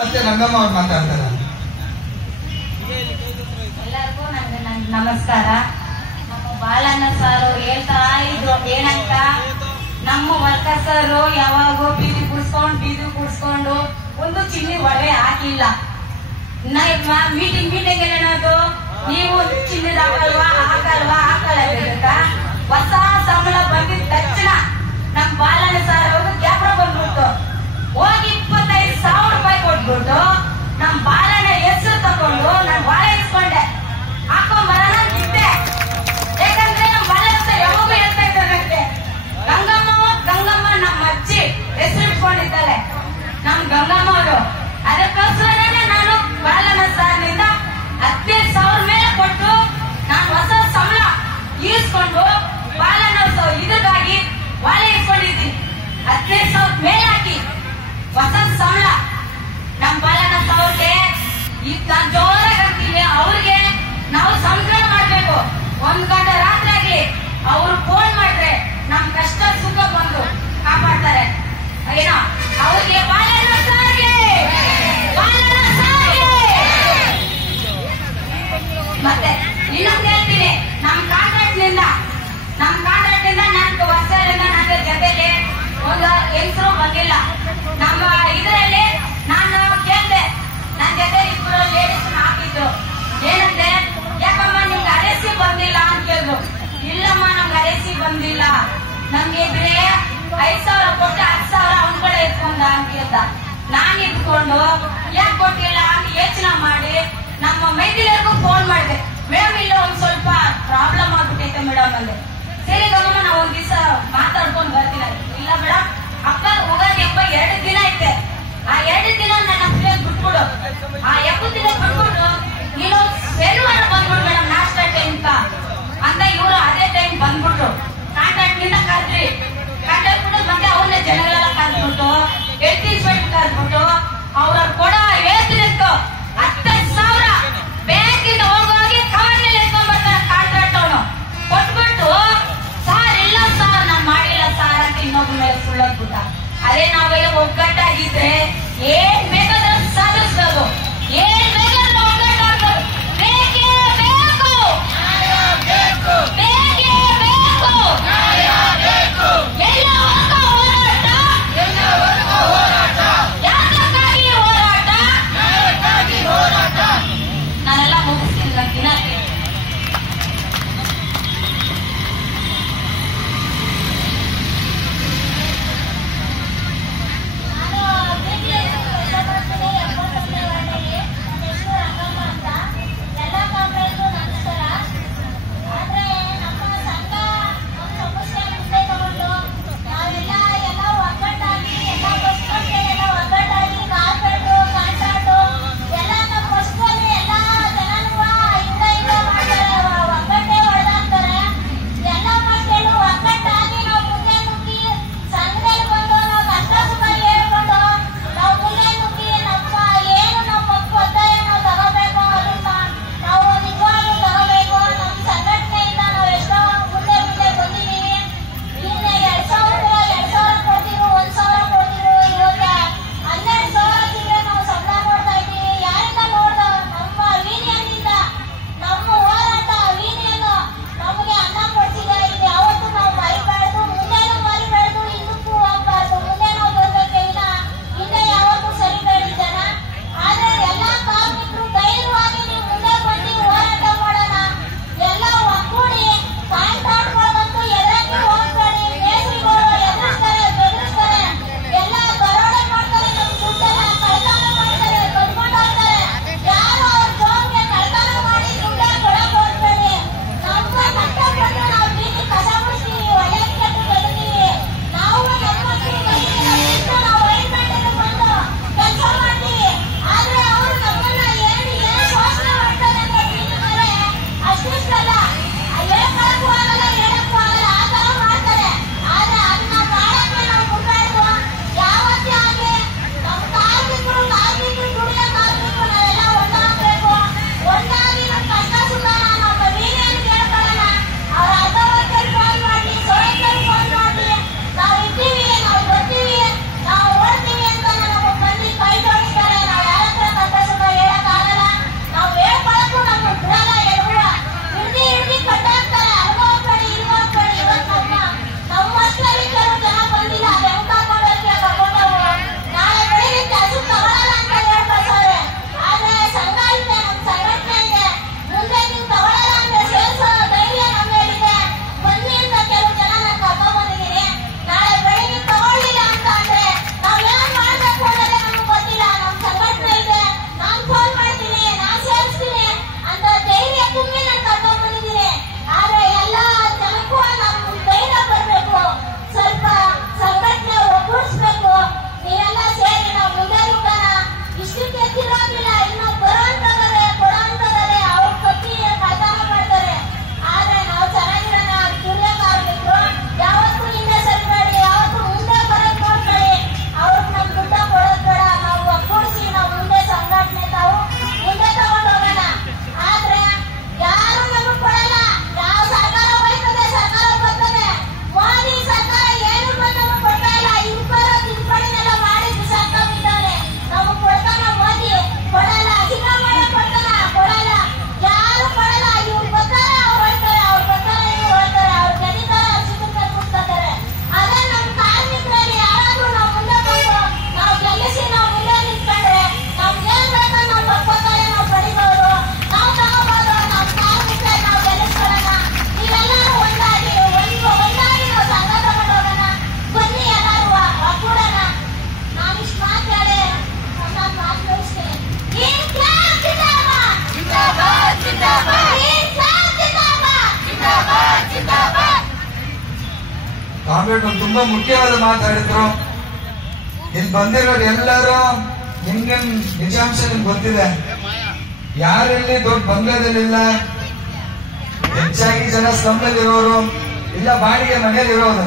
ಮತ್ತೆ ರಂಗಮ್ಮ ಅವ್ರು ಮಾತಾಡ್ತಾರೆ. ಎಲ್ಲರಿಗೂ ನಮಸ್ಕಾರ. ನಮ್ಮ ಬಾಲಣ್ಣ ಸರ್ ಹೇಳ್ತಾ ಇದ್ರು ಏನಂತ, ನಮ್ಮ ವರ್ಕರ್ಸರು ಯಾವಾಗೂ ಬೀದಿ ಕುಡ್ಸ್ಕೊಂಡು ಒಂದು ಚಿನ್ನಿ ಒಡವೆ ಹಾಕಿಲ್ಲ. ಮೀಟಿಂಗ್ ಏನೇನೋದು, ನೀವು ಚಿನ್ನದ ಹಾಕಲ್ಲ. ಹೊಸ ಸಂಬಳ ಬಂದಿದ ತಕ್ಷಣ ನಮ್ ಬಾಲಣ್ಣ ಸರ್ ಅವರು ಕ್ಯಾಬ್ರ ಬಂದ್ಬಿಟ್ಟು ಹೋಗಿ 25,000 ರೂಪಾಯಿ ಕೊಟ್ಬಿಟ್ಟು ನಮ್ ಬಾಲಣ್ಣ ಹೆಸರು ತಕೊಂಡು ನಾನು ಬಾಳೆ ಇಸ್ಕೊಂಡೆ ಹಾಕೊಂಬರೋಣ ಇದ್ದೆ. ಯಾಕಂದ್ರೆ ನಮ್ ಬಾಲಣ್ಣ ಸರ್ ಯಾವಾಗೂ ಹೇಳ್ತಾ ಇದ್ದಾರೆ, ಗಂಗಮ್ಮ ನಮ್ಮ ಅಜ್ಜಿ ಹೆಸರು ಇಟ್ಕೊಂಡಿದ್ದಾರೆ ನಮ್ ಗಂಗಮ್ಮ ಅವರು. ಅದಕ್ಕೋಸ್ಕರನೇ ನಾನು ಬಾಲಣ್ಣ ಸರ್ನಿಂದ 15,000 ಮೇಲೆ ಕೊಟ್ಟು ನಾನು ಹೊಸ ಸಂಬಳ ಈಸ್ಕೊಂಡು ಬಾಲಣ್ಣ ಇದಕ್ಕಾಗಿ ಬಾಳೆ ಇಸ್ಕೊಂಡಿದ್ದೀನಿ. 15,000 ಮೇಲೆ ಹಾಕಿ ಹೊಸ ಸಂಬಳ ನಮ್ ಬಾಲಣ್ಣ ಅವ್ರಿಗೆ ಈಗ ಜೋರಾಗಿ ಹಾಕ್ತೀವಿ. ಅವ್ರಿಗೆ ನಾವು ಸಂಸ್ಕಾರ ಮಾಡ್ಬೇಕು. 1 ಗಂಟೆ ರಾತ್ರಿ ಆಗ್ಲಿ ಅವ್ರು ಫೋನ್ ಮಾಡಿದ್ರೆ ನಮ್ ಕಷ್ಟ ಸುಖ ಬಂದು ಕಾಪಾಡ್ತಾರೆ. ಏನೋ ಅವ್ರಿಗೆ ಬಾಲಣ್ಣ ಸರ್ಗೆ ಮತ್ತೆ ಇನ್ನೊಂದು ಹೇಳ್ತೀನಿ, ನಮ್ ಕಾಂಟ್ರಾಕ್ಟ್ ನಿಂದ ನಾನು ವರ್ಷದಿಂದ ನನ್ನ ಜೊತೆಲಿ ಒಂದು ಹೆಸರು ಬಂದಿಲ್ಲ. ನಮ್ಮ ಇದರಲ್ಲಿ ನಾನು ಕೇಳಿದೆ, ನನ್ನ ಜೊತೆ ಇಬ್ಬರು ಲೇಡೀಸ್ ಹಾಕಿದ್ರು. ಏನಂದ್ರೆ, ಯಾಕಮ್ಮ ನಿಮ್ಗೆ ಅರೆಸಿ ಬಂದಿಲ್ಲ ಅಂತ ಕೇಳಿದ್ರು. ಇಲ್ಲಮ್ಮ ನಮ್ಗೆ ಅರೆಸಿ ಬಂದಿಲ್ಲ, ನಮ್ಗೆ ಇದ್ರೆ 5,000 ಕೊಟ್ಟು 10,000 ಅವನ್ಗಳೇ ಇಟ್ಕೊಂಡ ಅಂತ ಹೇಳ್ದ. ನಾನ್ ಇಟ್ಕೊಂಡು ಯಾಕೆ ಕೊಟ್ಟಿಲ್ಲ ಅಂತ ಯೋಚನೆ ಮಾಡಿ ನಮ್ಮ ಮೈದಿಲರಿಗೂ ಫೋನ್ ಮಾಡಿದೆ. ಮೇಡಮ್ ಇಲ್ಲ ಒಂದ್ ಸ್ವಲ್ಪ ಪ್ರಾಬ್ಲಮ್ ಆಗ್ಬಿಟ್ಟೈತೆ ಮೇಡಮ್ ಅಂದೆ. ಸರಿ ಗಮನ ನಾವು ಒಂದ್ ದಿವಸ ಮಾತಾಡ್ಕೊಂಡು ಬರ್ತೀನಿ. ಇಲ್ಲ ಮೇಡಮ್, ಹಬ್ಬ ಹೋಗೋದು ಹಬ್ಬ 2 ದಿನ ಐತೆ, ಆ 2 ದಿನ ನನ್ನ ಪ್ಲೇಟ್ ಬಿಟ್ಬಿಡು. ಆ 2 ದಿನ ಬಿಟ್ಬಿಟ್ಟು ನೀನು ಶನಿವಾರ ಬಂದ್ಬಿಡು ಮೇಡಮ್ ನಾಷ್ಟ ಟೈಮ್ ಅಂತ ಇವ್ರು ಅದೇ ಟೈಮ್ ಬಂದ್ಬಿಟ್ರು. ಕಾಂಟ್ರಾಕ್ಟ್ ನಿಂದ ಕರ್ದ್ರಿ, ಕಾಂಟ್ರಾಕ್ಟ್ ಮತ್ತೆ ಅವನ್ನ ಜನಗಳೆಲ್ಲ ಕರ್ದ್ಬಿಟ್ಟು ಕರ್ದ್ಬಿಟ್ಟು ಅವ್ರ ಕೊಡ ಹೇಳ್ತಿತ್ತು 10,000 ಬ್ಯಾಂಕಿಂದ ಹೋಗಿ ಕವರ್ನಲ್ಲಿ ಎತ್ಕೊಂಡ್ ಬರ್ತಾರೆ. ಕಾಂಟ್ರಾಕ್ಟ್ ಅವನು ಕೊಟ್ಬಿಟ್ಟು, ಸಾರ್ ಇಲ್ಲ ಸಾರ್ ನಾನ್ ಮಾಡಿಲ್ಲ ಸಾರ್ ಅಂತ ಇನ್ನೊಬ್ಬ ಮೇಲೆ ಸುಳ್ಳೋಗ್ಬಿಟ್ಟ. ಅದೇ ನಾವೆಲ್ಲ ಒಗ್ಗಟ್ಟಾಗಿದ್ರೆ ಏನ್ ಬೇಕಾದ್ರೆ ಕಾಮ್ರೇಡ್ ಒಂದು ತುಂಬಾ ಮುಖ್ಯವಾದ ಮಾತಾಡಿದ್ರು. ಇಲ್ಲಿ ಬಂದಿರೋರು ಎಲ್ಲರೂ ನಿಮ್ಗೆ ನಿಜಾಂಶ ನಿಮ್ಗೆ ಗೊತ್ತಿದೆ. ಯಾರೆಲ್ಲಿ ದೊಡ್ಡ ಬಂಗಲೆಯಲ್ಲಿಲ್ಲ, ಹೆಚ್ಚಾಗಿ ಜನ ಸ್ತಂಭದಲ್ಲಿರೋರು ಇಲ್ಲ ಬಾಡಿಗೆ ಮನೆಯಲ್ಲಿರೋರು.